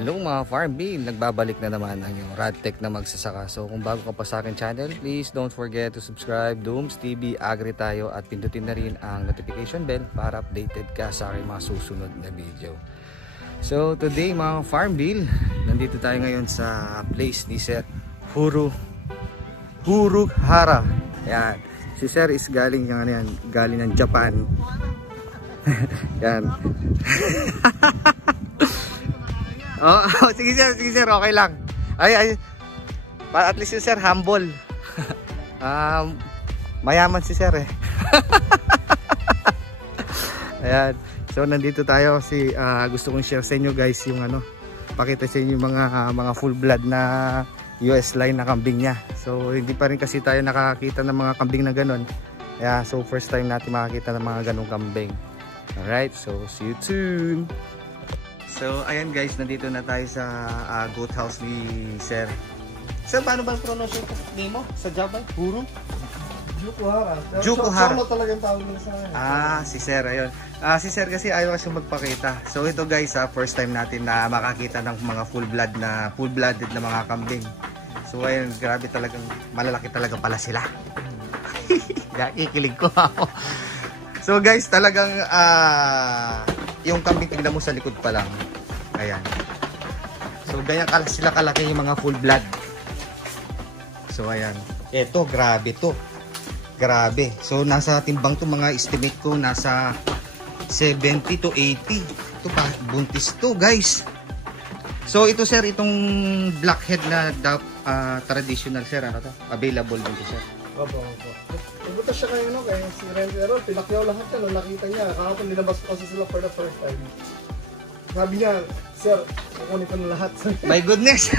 Hello mga Farm Bill, nagbabalik na naman ang yung Radtech na magsasaka. So kung bago ka pa sa akin channel, please don't forget to subscribe, Dooms TV, Agri tayo, at pindutin na rin ang notification bell para updated ka sa aking mga susunod na video. So today mga Farm Bill, nandito tayo ngayon sa place ni Sir Furuhara. Yan. Si Sir is galing ng Japan. Yan. Oh, sige sir, okay lang. Ay, at least si sir humble. Mayaman si sir eh. Ayan. So nandito tayo gusto kong share sa inyo guys yung pakita sa inyo yung mga full blood na US line na kambing niya. So hindi pa rin kasi tayo nakakita ng mga kambing na ganun. Yeah, so first time natin makakita ng mga ganung kambing. Alright, so see you soon. So ayan guys, nandito na tayo sa goat house ni Sir. Sir, paano ba pronounce yung name mo sa Japan? Furuhara. Furuhara. Sama talagang tawag nila sa akin. Si Sir, ayun. Si Sir kasi ayaw kasi magpakita. So ito guys, first time natin na makakita ng mga full-blooded na mga kambing. So ayun, grabe talagang malalaki talaga pala sila. Ikilig ko ako. So guys, talagang yung kambing tignan mo sa likod pa lang. Ayan. So ganyan sila kalaki yung mga full blood. So ayan. Eto, grabe to. Grabe. So nasa timbang to, mga estimate ko nasa 70 to 80. Ito pa, buntis to guys. So ito sir, itong blackhead na traditional sir, ano to? Available din to sir. Opo. Pupunta siya kayo kaya si Renzo, pinakyaw lahat yan, nakita niya. Kahapon nilabas ko kasi sila for the first time. Sabi niya, sir, kukunin ko na lahat. My goodness!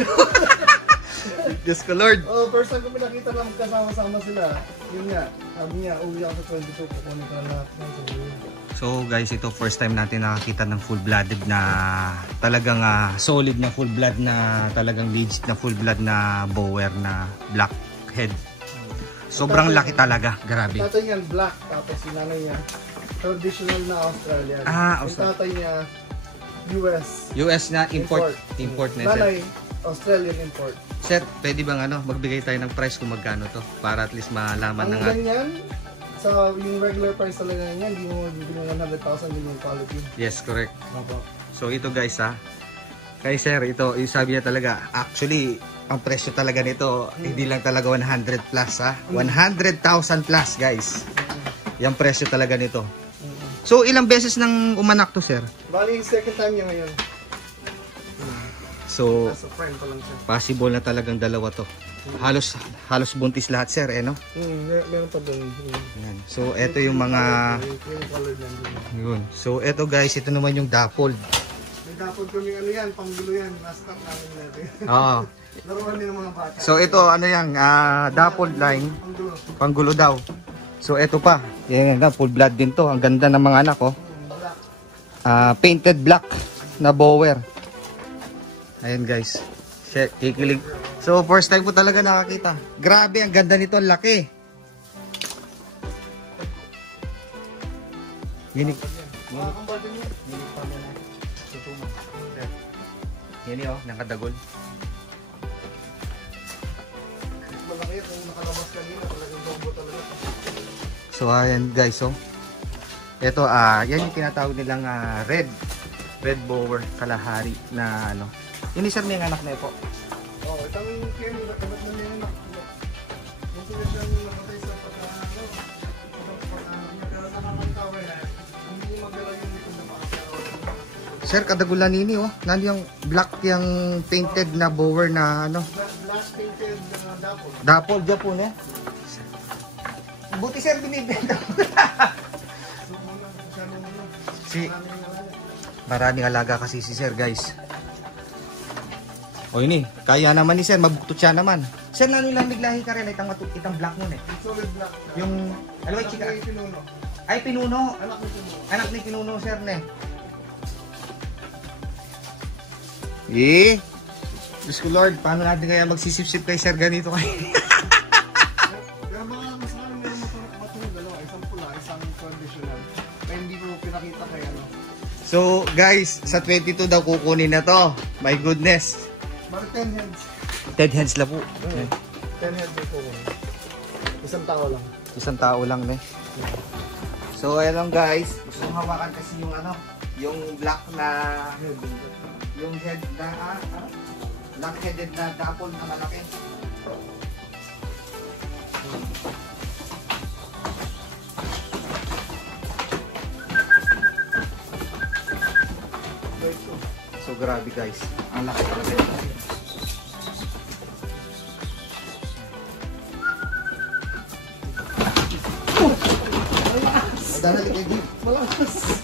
Diyos ko Lord! First time ko pinakita na magkasama-sama sila. Yun nga, sabi niya, uwi ako sa 22, kukunin ko na lahat. So guys, ito first time natin nakakita ng full-blooded na talagang solid na full-blood na talagang legit na full-blood na bower na blackhead. Sobrang laki talaga, grabe. Tatay niya black, tapos si nanay niya traditional na Australian. Australian. Tatay niya US na import na nanay, Australian import. Sir, pwede bang magbigay tayo ng price kung magkano to para at least malaman ang ganyan, sa yung regular price talaga niyan, hindi mo 100,000 din yung quality. Yes, correct. Opo. So ito guys kay Sir, ito yung sabi niya talaga, actually ang presyo talaga nito, hindi lang talaga 100 plus 100,000 plus guys. Yung presyo talaga nito. So ilang beses nang umanak to sir? Bali second time niya ngayon. So possible na talagang dalawa to. Halos buntis lahat sir no? Meron pa doon. So ito yung mga yun. So ito guys, ito naman yung dappled. May dappled kami yan, panggulo yan, nasa top namin natin. Oo. Laruan din ng mga bata. So ito dappled line, panggulo daw. So ito pa, yan full blood din to. Ang ganda ng mga anak painted black na bower. Ayan guys. Kikilig. So first time ko talaga nakakita. Grabe, ang ganda nito, ang laki. Ginik. Yan nakadagol. So ayan guys, ito yan yung tinatawag nilang red bower kalahari na yun sir, may anak na po. Itang kaya dapat na may anak. Kasi siya namatay sa hindi magala yung likod na paa. Sir, kadagulan nini nani yung black yung painted na bower na black painted dapol Japon buti sir binibenta. Maraming alaga kasi si sir guys. Ini kaya naman ni sir, mabuktot siya naman. Sir, nanilang naglahi ka rin itang black nun solid black. Yung alaway chika. Ay, Pinuno. Anak ni Pinuno. Anak ni Pinuno, sir, ne. Diyos ko Lord, paano natin kaya magsisip-sip kay sir ganito kayo? Kaya mga mas namin may matulog dalawa, isang pula, isang traditional. Kaya hindi ko pinakita kay ano. So, guys, sa 22 daw kukunin na to. My goodness. Bakit 10 heads? 10 heads lang po. 10 heads yung kukunin. Isang tao lang. Isang tao lang, ne. So, ayan lang guys. Gusto kong hawakan kasi yung ano, yung black na, yung head na, black-headed na dapol na malaki. So, grabe guys. Ang laki talaga ito. Dahil kayo dito. Malakas.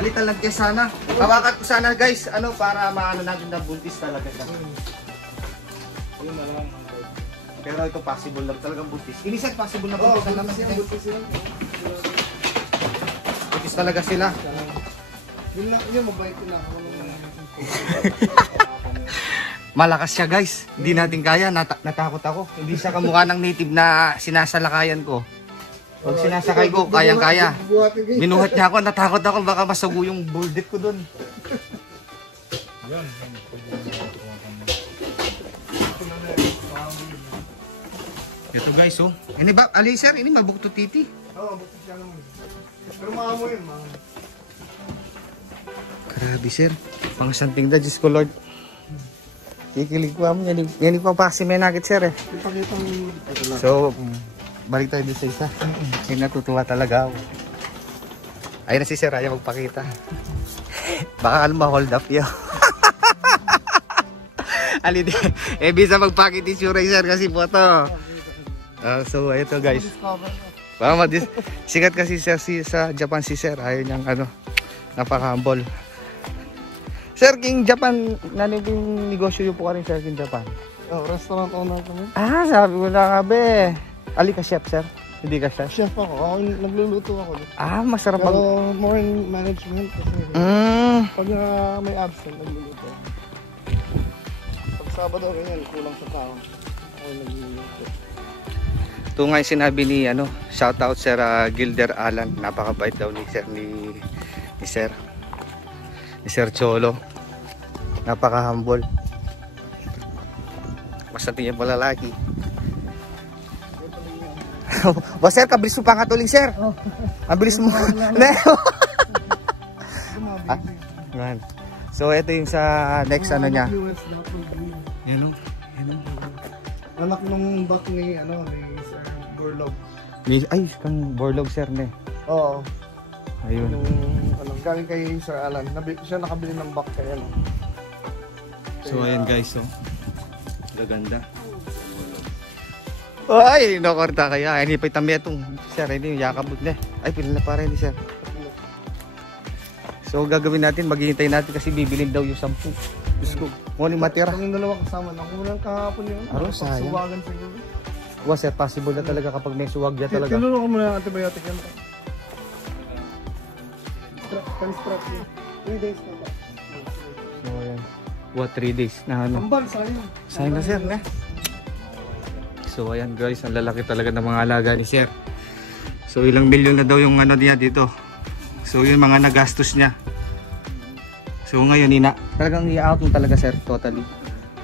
Halita lang kayo sana. Hawakan ko sana guys. Ano para maano natin na buntis talaga siya. Yun na lang. Pero ito possible lang talagang buntis. Inisan possible na buntis na naman sila. Buntis talaga sila. Yun lang, yun mabait yun ako. Malakas siya guys. Hindi natin kaya. Natakot ako. Hindi siya kamukha ng native na sinasalakayan ko. Pag sinasakay ko, kayang-kaya. Binuhat niya ako, natakot ako, baka masugo yung bulldit ko dun. Ito guys, oh. Ini ba, ali sir, ini mabukto titi. Oo, bukti siya naman. Pero maamoy yun, maamoy. Grabe sir, pang santing da, Diyos ko Lord. Kikilig ko mo, yan pa pa kasi may nugget sir eh. Ipakita mo. So, balik tayo dito sa isa. Ay, natutuwa talaga ako. Ayun na si Sir, ayaw magpakita. Baka alam ma-hold up yun. Alin, bisa magpakita yung sure Sir kasi po ito. So, ito guys. Sikat kasi Sir sa Japan si Sir. Ayaw niyang ano, napaka-humble. Sir, King Japan, nanibing negosyo yung po ka rin Sir King Japan? Oh, restaurant owner kami. Sabi ko na kabe. Ali ka chef, sir? Hindi ka chef? Chef ako. Ako nagluluto ako. Masarap mag... Pero more in management kasi. Pag may absent, nagluluto. Pag Sabado, ganyan, kulang sa tao. Ako nagluluto. Ito nga yung sinabi ni, shoutout Sir Gilder Alan. Napakabait daw ni Sir, ni Sir Cholo. Napaka-humble. Basta tingin pa lalaki. Ba sir, kabilis mo pa katuling sir. Kabilis mo. So ito yung sa next ano niya. Yan o. Anak nung back ni Sir Borlog. Ay, kang Borlog sir ne. Oo. Ayun. Galing kay Sir Alan. Siya nakabili ng back kay So ayan guys, so. Gaganda. Ay, nakorta kaya. Hindi pa itami itong sir. Hindi yung yakabot na. Ay, pila na para hindi sir. So, gagawin natin. Maghihintay natin kasi bibilin daw yung 10. Diyos ko. Kung matira. Itong dalawa kasama. Nakulang kahapon yun. Sayang. Suwagan siguro. Sir, possible na talaga kapag may suwag dyan talaga. Tinulong ko muna ng antibiotic yan. Construct yun. 3 days na ba? So, ayan. 3 days na ano. Ambal, sayang. Sayang na sir, ne? So ayan guys, ang lalaki talaga ng mga alaga ni sir. So ilang milyon na daw yung niya dito. So yung mga nagastos niya. So ngayon talagang i-out mo talaga sir, totally.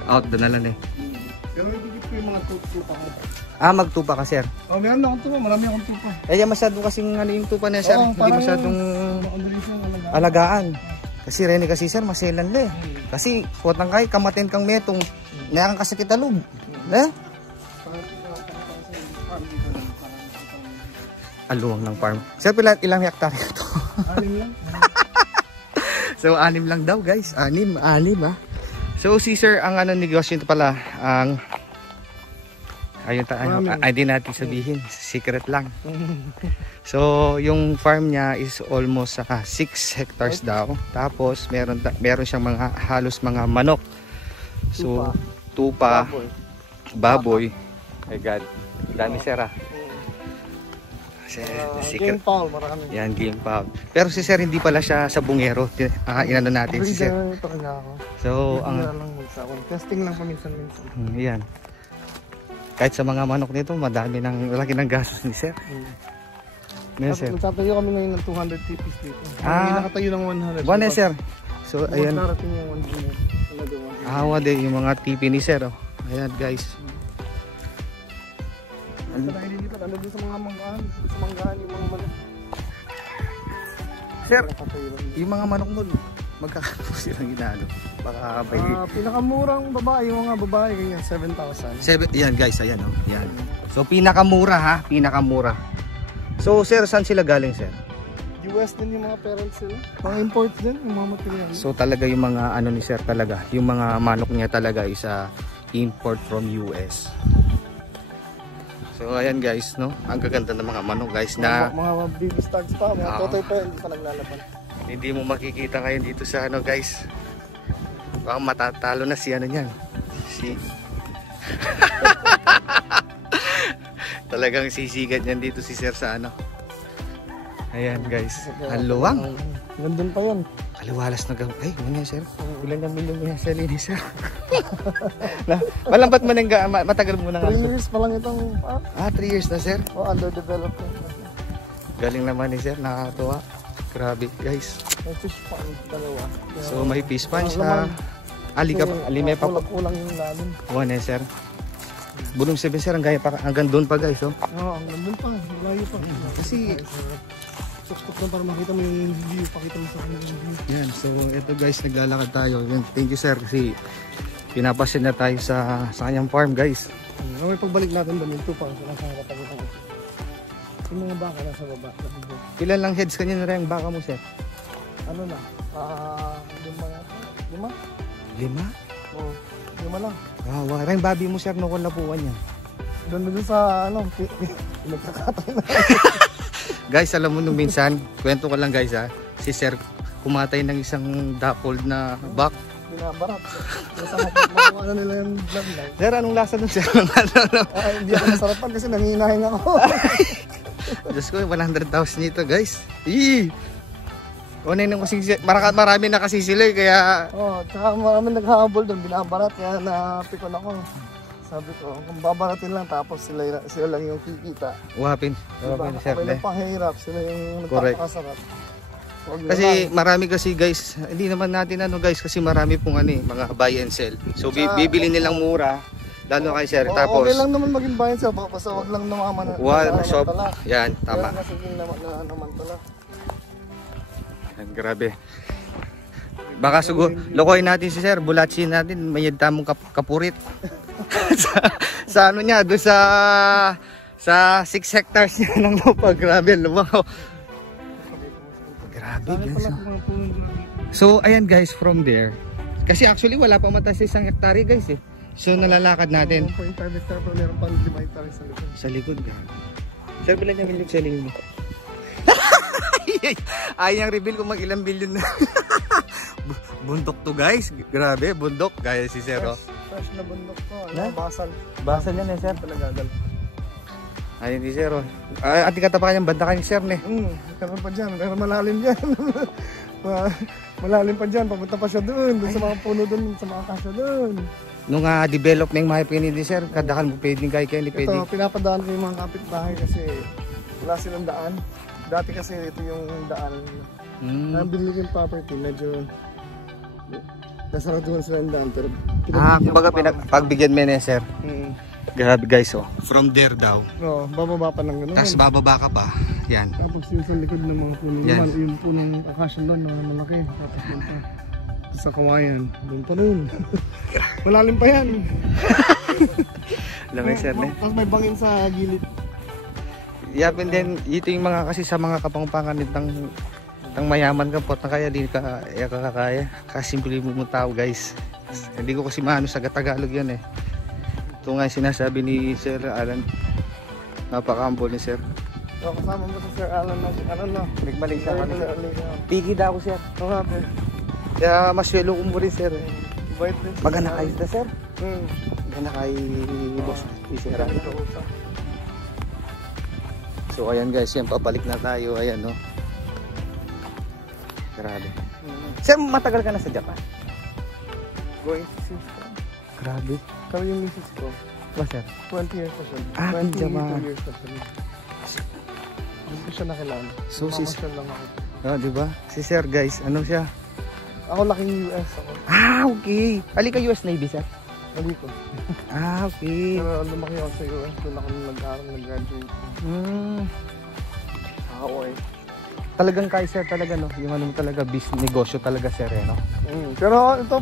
Out na lang eh. Pero ibigit ko yung mga tupa ko. Magtupa ka sir. Meron na akong tupa, marami akong tupa. Yan masyadong kasing yung tupa niya sir. Hindi masyadong alagaan. Kasi Rene kasi sir, maselan le. Kasi kutang kay kamatin kang metong nakang kasakit alog. Aluwang ng farm. Sir, ilang hektarya ito? 6 lang. So, 6 lang daw guys. 6 So, si sir, ang negosyo ito pala, hindi natin sabihin. Secret lang. So, yung farm niya is almost 6 hectares daw. Tapos, meron siyang halos mga manok. So, tupa, baboy. My God. Dami sir Game foul, marami. Yan, game foul. Pero si sir hindi pala siya sa bungero. Inano natin si sir. Breeder talaga ako. So, ang testing lang paminsan-minsan. yan. Kahit sa mga manok nito, madami laki ng gastos ni sir. Yes, sir. Magtatayo kami ngayon ng 200 TPs dito. Ah. Nakatayo ng 100. Buwan sir. So, ayan. Darating yung 100. Awa din yung mga tipi ni sir. Oh. Ayan guys. Ano doon sa mga manggahan? Sa manggahan yung mga manok. Sir, yung mga manok nun, magkakano silang inaano? Baka by... Pinakamurang babae, yung mga babae, ganyan, 7,000. Yan guys, ayan oh. Yan. So, pinakamura ha, pinakamura. So, sir, saan sila galing, sir? US din yung mga parents nila. Mga imports din, yung mga material. So, talaga yung mga ano ni sir talaga, yung mga manok niya talaga is import from US. So, ayan guys, no? Ang gaganda ng mga manok guys na... Mga baby stags pa, mga totoy pa, hindi pa naglalaban. Hindi mo makikita ngayon dito sa ano guys. Baka matatalo na si ano niyan. Si... Talagang sisigat niyan dito si sir sa ano. Ayan guys, ang luwang. Nandun pa yan. Kaliwalas na gawin. Ay, ganyan sir. Ilan ang milyon niya sa linis sir. Malambat mo nang matagal mo na nga. 3 years pa lang itong... 3 years na sir. Underdeveloped. Galing naman ni sir, nakakatuwa. Grabe guys. May fish pan, dalawa. So may fish pan siya. Alime pa po. Kulang yung lalim. One sir. Bulong 7 sir, hanggang doon pa guys. Oh. Oo, hanggang doon pa. Malayo pa. Kasi... Stop lang para makita mo yung view. Pakita mo sa kanya yung view. Yan, so ito guys, naglalakad tayo. Thank you sir kasi pinapasin na tayo sa kanyang farm guys. May pagbalik natin doon, ito pa. Nakakapagod ako. Yung mga baka nasa baba. Ilan lang heads kanina rin ang baka mo sir? Ano na? 5? 5? Oo, 5 lang. Wow, rin babi mo sir, nukol na puwan yan. Doon sa ano, nagkakatay na. Guys, alam mo nung minsan, kwento ko lang guys ha, si sir kumatay ng isang dappled na buck. Binabarat. Nasa makuha na nila yung bloodline. Sir, anong lasa nun sir? Hindi ako masarapan kasi nangihinahin ako. Diyos ko, 100,000 nito guys. Eee! Marami na kasi sila kaya... Tsaka marami naghahabol doon, binabarat kaya napikon ako. Sabi ko, kung babaratin lang tapos sila lang yung kikita. Wapin. Wapin sir. Kami lang panghihirap, sila yung nagpapakasarap. Kasi marami kasi guys, hindi naman natin ano guys, kasi marami pong mga buy and sell. So bibili nilang mura, lalo kay sir. Tapos okay lang naman maging buy and sell, basta wag lang naman yan, tama. Naman pala. Grabe. Baka lokohin natin si sir, bulatsin natin, may tamong kapurit. sa ano niya, doon sa 6 hectares niya ng lupa. Grabe, lumaw. Grabe guys. So ayan guys, from there. Kasi actually wala pa mataas sa 1 hectare guys eh. So nalalakad natin. 1.5 hectare pero meron pang 5 hectare sa likod. Sa likod ka. Sir, bilan niya bilyon sa likod mo. Ay, yung reveal kung mag ilang bilyon na. Bundok to guys. Grabe, bundok. Gaya si Sir. Fresh na bundok to. Basal. Basal yan eh, Sir. Talaga. Ayun si Sir. Ati katapakan yung banda kayo Sir ne. Karoon pa dyan. Pero malalim dyan. Malalim pa dyan. Papunta pa siya doon. Doon sa mga puno doon. Sa mga kasya doon. Nung develop na yung mga pinili Sir, kadakan mo pwedeng kayo hindi pwede. Ito, pinapadaan ko yung mga kapitbahay kasi wala silang daan. Dati kasi ito yung daan. Nabili yung property. Medyo nasaraduhan sila yung daan. Pero kumbaga pagbigyan mo na Sir. Grabe guys oh. From there daw. Bababa pa ng gano'n. Tapos bababa ka pa. Yan. Tapos yung sa likod ng mga puno naman, yung punong akasya doon na malaki. Tapos doon pa sa kawayan. Doon pa rin. Malalim pa yan. Lamay Sir ne. Tapos may bangin sa gilid. Yep, and then ito yung mga kasi sa mga kapangpangan nitang mayaman ka po na kaya di ka kakaya. Kasimple mo tao guys. Hindi ko kasi maano sa Tagalog yan eh. Ito nga sinasabi ni Sir Alan. Napaka-humble ni Sir. Kasama mo si Sir Alan na ano no? Nagmaling siya kami Sir. Pigi daw ako Sir. Kaya maswelo ko mo rin Sir. Magana kayo na Sir. Magana kay boss ni Sir Alan. So ayan guys, yan pabalik na tayo. Ayan no. Grabe. Sir, matagal ka na sa Japan? Going to see ko. Grabe. Kami yung misis ko. Ba sir? 20 years na siya. Ah, 22 Japan. years na siya. Hindi ko siya nakilala. So, Mamasyal lang ako. Oh, di ba? Si sir guys, ano siya? Ako laking US ako. Ah, okay. Ali ka US Navy sir? Hindi ko. Ah, okay. Pero lumaki ako sa US. Doon ako nag-aaral, nag-graduate. Ako eh. Talagang kay sir talaga no, yung ano talaga business negosyo talaga sir eh no. Pero ito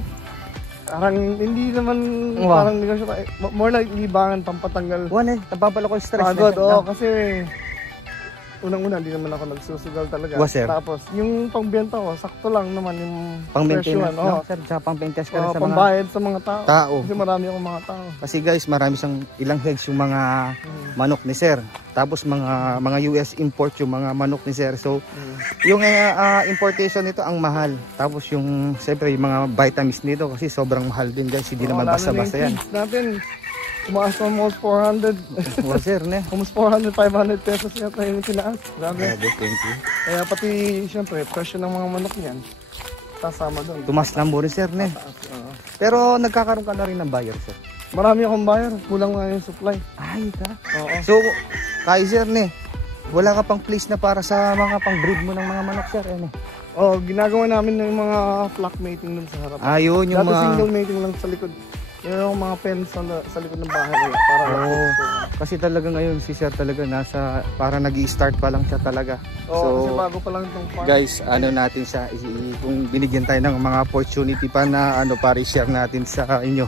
parang hindi naman parang negosyo pa. More like libangan pampatanggal. Wala, nababala ko yung stress. Pagod, oo, kasi unang-una hindi naman ako nagsusugal talaga. Sir. Tapos yung pangbenta ko, sakto lang naman yung Pang-maintenance, presyo, no? Sir, sa pang-maintenance ka rin sa mga pambayad sa mga tao. tao. Kasi marami akong mga tao. Kasi guys, marami siyang ilang heads yung mga manok ni sir. Tapos mga US import yung mga manok ni sir. So, yung importation nito ang mahal. Tapos yung, siyempre, yung mga vitamins nito kasi sobrang mahal din guys. Hindi naman basta-basta yan. Natin, tumaas na almost 400. Well, sir, ne? Almost 400, 500 pesos yata yung tinaas. Grabe. Thank you. Kaya pati, syempre, presyo ng mga manok niyan, kasama doon. Tumas lang mo rin, sir, ne? Pero nagkakaroon ka na rin ng buyer, sir. Marami akong buyer, kulang nga yung supply. Ay, ka? Oo. So, Kaiser, ne? Wala ka pang place na para sa mga pang-breed mo ng mga manok, sir, eh, ne? Oh, ginagawa namin ng mga flock mating dun sa harap. Ayun, yung Dati mga... single mating lang sa likod. Yun yung mga pen sa likod ng bahay nila. Para kasi talaga ngayon si sir talaga nasa para nag-i-start pa lang siya talaga. kasi bago pa lang itong farm. Guys, ano natin siya kung binigyan tayo ng mga opportunity pa na ano para i-share natin sa inyo.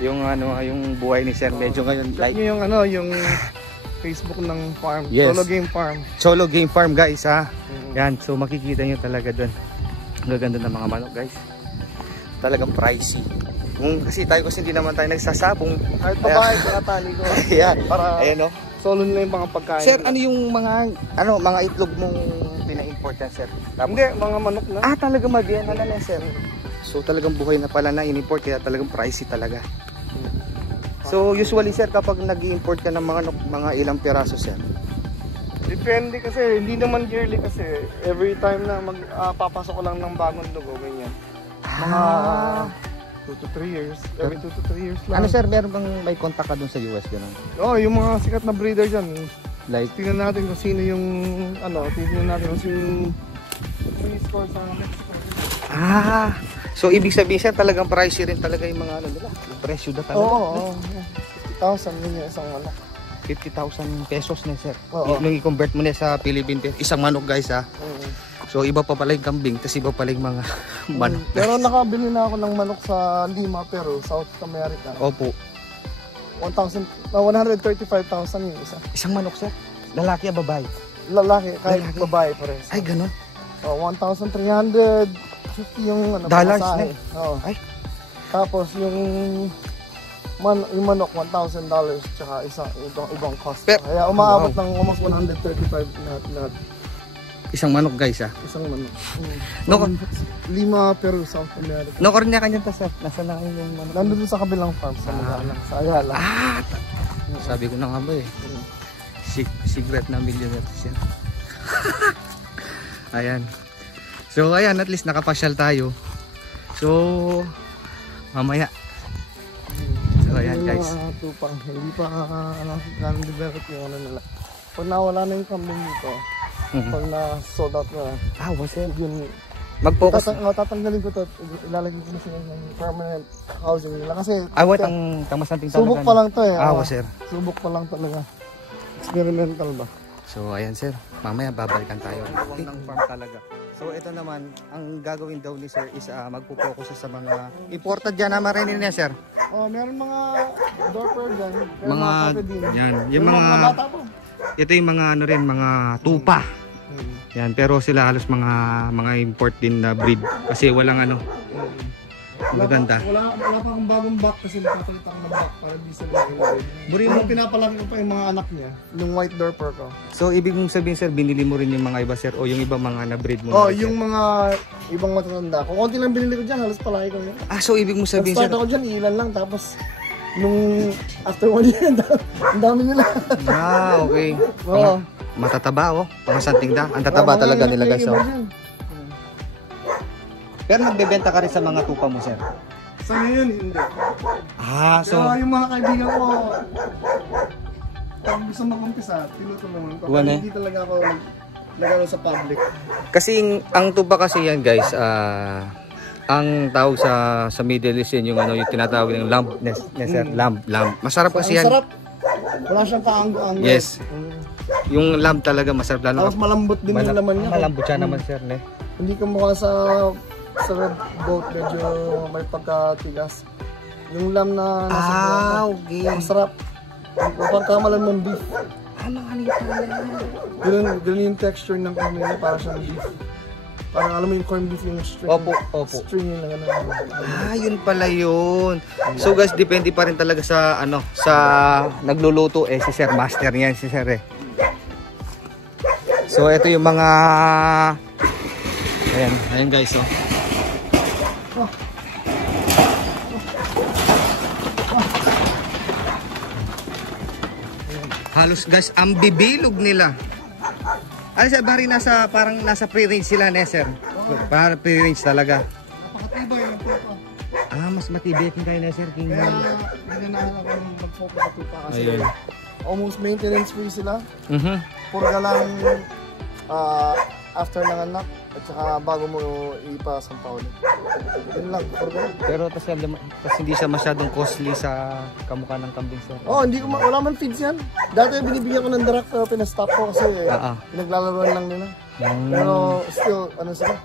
Yung ano, yung buhay ni sir medyo ngayon like yung yung Facebook ng farm, yes. Solo Game Farm. Solo Game Farm guys ha. Yan, so makikita niyo talaga doon. Ang gaganda ng mga manok guys. Talagang pricey. Kasi hindi naman tayo nagsasabong. Kahit babae, tinatali ko. Yeah. Para ayan, no? solo nila yung mga pagkain. Sir, ano yung mga itlog mong pina-import yan, sir? Tapos, hindi, mga manok na. talaga mag-iana na sir. So talagang buhay na pala na in-import kaya talagang pricey talaga. So usually sir, kapag nag-i-import ka ng mga ilang piraso sir? Depende kasi, hindi naman yearly kasi. Every time na papasok ko lang ng bagong dugo, ganyan. Mga 2 to 3 years. Every 2 to 3 years lang. Ano sir, meron bang may contact ka dun sa US gano'n? Yung mga sikat na breeder dyan. Like? Tingnan natin kung sino yung, tingnan natin kung sino yung score sa Mexico. So ibig sabihin sir, talagang pricey rin talaga yung mga nila. Yung presyo na talaga. Oo. 50,000 yun yung isang manok. 50,000 pesos na sir. Oo. Nung i-convert mo na sa Philippine peso, isang manok guys ha. So iba pa pala yung kambing, tapos iba pala yung mga manok. Pero nakabili na ako ng manok sa Lima, Peru, South America. Opo. 135,000 yung isa. Isang manok sir? Lalaki o babae? Lalaki, kahit Lalaki. babae pa rin. Ay ganun? 1,350 yung dollars pamasahe. na? Ay. Tapos yung manok $1,000 tsaka ibang cost. Kaya umaabot ng almost 135 na Isang manok guys ha. isang manok. No, Lima, Peru, South America. no kornya kanya ta sir. Nasaan na yung manok? Nandun sa kabilang farm sa Magala. Sa Ayala. Sabi ko na nga ba eh. Secret na millionaire siya. Ayan. So ayan, at least nakapasyal tayo. So mamaya. So ayan guys. Tupang, hindi pa develop yung nila. Pag nawala na yung kambing dito, pag na-sold out na, yun, Mag-focus. tatanggalin ko ito, ilalagay ko na sila ng permanent housing nila. Kasi, wait, ang tamasanting talaga. subok pa lang to eh. Sir. Subok pa lang talaga. Experimental ba? So ayan sir, mamaya babalikan tayo. Ng farm talaga. So ito naman, ang gagawin daw ni sir is magpo-focus sa mga imported dyan na marinin niya sir. Meron mga dorper dyan. Mga, yan, yung mga bata po. Ito yung mga ano rin, mga tupa. Yan, pero sila halos mga import din na breed kasi walang maganda. Wala pa akong bagong back kasi nakapalitan ako ng back para di sila mag-breed. Buri mo pinapalaki ko pa yung mga anak niya, yung white dorper ko. So ibig mong sabihin sir, binili mo rin yung mga iba sir o yung ibang mga na-breed mo? Yung mga ibang matanda. Kung konti lang binili ko dyan, halos palaki ko yun. So ibig mong sabihin sir, start ako dyan, ilan lang tapos nung after 1 year, ang dami nila. Ah, okay. Oo. Matataba oh. Pangasanting da. Ang tataba talaga nila guys oh. Pero nagbebenta ka rin sa mga tupa mo, sir? Sa ngayon, hindi. Ah, so... Pero yung mga kaibigan ko, pag gusto mag-umpisa, tinutulungan ko. Buwan eh. Hindi talaga ako nagano sa public. Kasi ang tupa kasi yan guys, ang tawag sa Middle East yun, yung ano, yung tinatawag ng lamb, sir, lamb. Masarap kasi yan. Masarap. Wala siyang kaanggo-anggo. Yes. Yung lamb talaga masarap lalo. Tapos malambot din yung laman niya. Malambot siya naman, sir, ne. Hindi ka mukha sa red goat, medyo may pagkatigas. Yung lamb na nasa okay. masarap. Parang kamalan mong beef. Ano Ganun yung texture ng corn niya, para siyang beef. Parang alam mo yung corn beef yung string. Opo. String yung ano. Yun pala yun. So guys, depende pa rin talaga sa ano, sa nagluluto si Sir Master niyan si Sir eh. So ito yung mga ayan guys oh. Halos guys, ang bibilog nila. Ano siya, bari parang nasa pre-range sila, sir? Para pre-range talaga. Napakatibay yung tupa. Mas matibay din kayo, sir. Kaya hinanahan ako ng mag-focus sa tupa kasi ayun. Almost maintenance free sila. Purga lang after ng anak at saka bago mo ipasampaw ulit. Yun lang, purga lang. Pero tas hindi siya masyadong costly sa kamukha ng kambing, sir. Wala man feeds yan. Dati binibigyan ko ng darak pero pinastop ko kasi pinaglalaroan lang nila. Pero still, sila?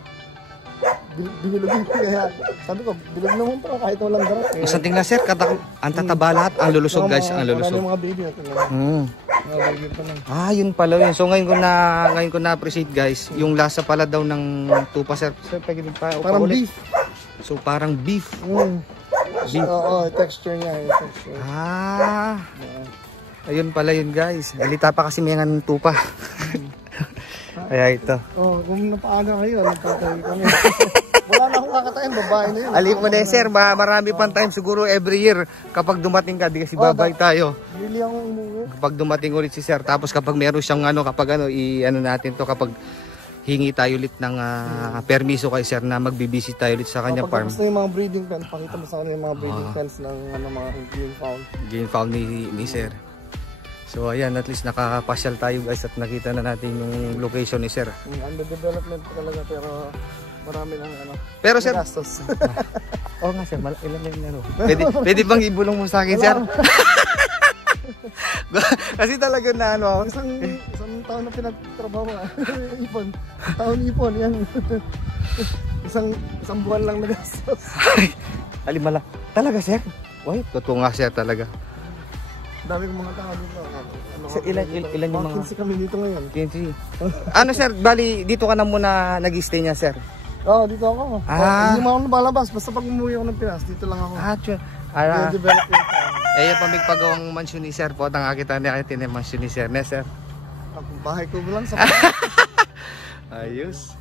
Binilugin ko kaya sabi ko, bilog naman pa kahit walang darak. Masanting na, sir, ang tataba lahat, ang lulusog guys, ang lulusog. Marami mga baby natin. Mga baby pa lang. Yun pala yun. So ngayon ko na-appreciate guys, yung lasa pala daw ng tupa, sir. Sir, pwede pa parang beef. So parang beef. Beef. Oo, texture niya, yung texture. Ayun pala yun guys. Alita pa kasi may ng tupa. Kaya ito. Kung napaaga kayo, nagtatayo kami. Wala na akong kakatayin, babae na yun. Alip mo na sir, marami pang time siguro every year kapag dumating ka, di kasi babay tayo. Really akong umuwi. Kapag dumating ulit si sir, tapos kapag meron siyang natin to, kapag hingi tayo ulit ng permiso kay sir na magbibisit tayo ulit sa kanya farm. Tapos na yung mga breeding pen, pakita mo sa kanya yung mga breeding pens ng mga game found ni sir. So ayan, at least nakapasyal tayo guys at nakita na natin yung location ni sir. Under development talaga pero marami ng pero sir, gastos. Oo nga sir, ilan na yung pwede bang ibulong mo sa akin sir? Kasi talaga na isang taon na pinagtrabaho ipon. Ipon yan. isang buwan lang nagastos. Alimala. Talaga sir? Wait, totoo nga sir talaga. Dami kong mga tao dito. Ilan yung mga 15 kami dito ngayon. 15. Sir, bali dito ka na muna nag-stay niya sir? Dito ako. Hindi mo ako nabalabas. Basta pag umuwi ako ng Pinas, dito lang ako. Development. Yung pamigpagawang mansyon ni sir po. Tangakita niya kayo mansyon ni sir. Sir? Bahay ko lang sa ayos.